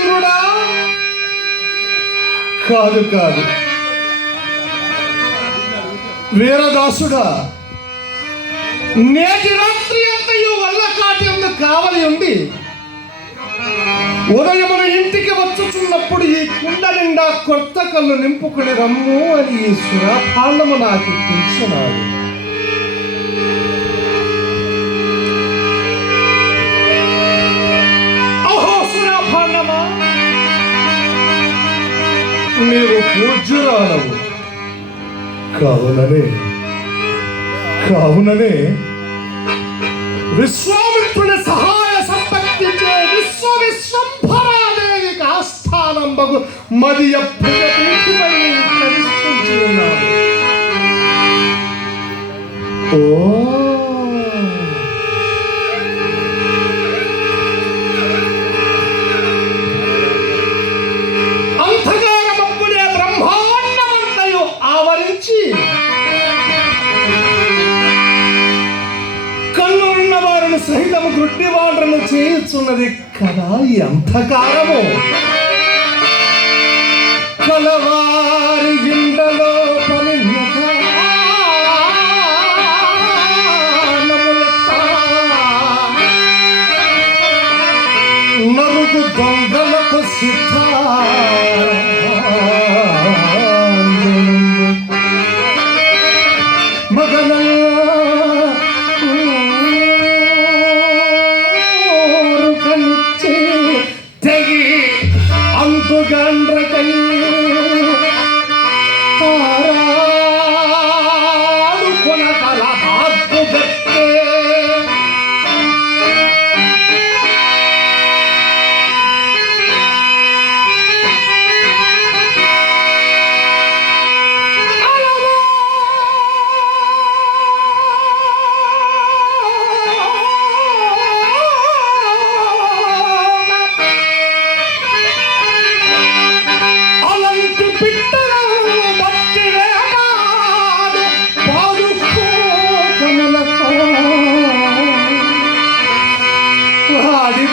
నన్ను కాదు కాదు. వీరదాసుడా నేటి రాత్రి అంతయు వల్ల కాటి అందు కావలి ఉండి ఉదయమున ఇంటికి వచ్చుచున్నప్పుడు ఈ కుండ నిండా కొత్త కళ్ళు నింపుకుని రమ్ము అని ఈ సురాపాండము నాకు ఇచ్చినాడు. నీవు పూజ్యురాలవు. కావుననే కావుననే విశ్వామిత్రుని సహాయ సంపత్తి చే విశ్వ విశ్వంభరాదేవికి ఆస్థానం బగు మది ప్రియపీఠిపై మంచి. కన్నున్న వారిని సహితము గుడ్డివాడను చేయుచున్నది కదా ఈ అంధకారము. కలవారి ఇండలో పని నరుగు దొంగలకు సిద్ధ. ಕಂಡ್ರ ಕೈ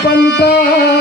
पंता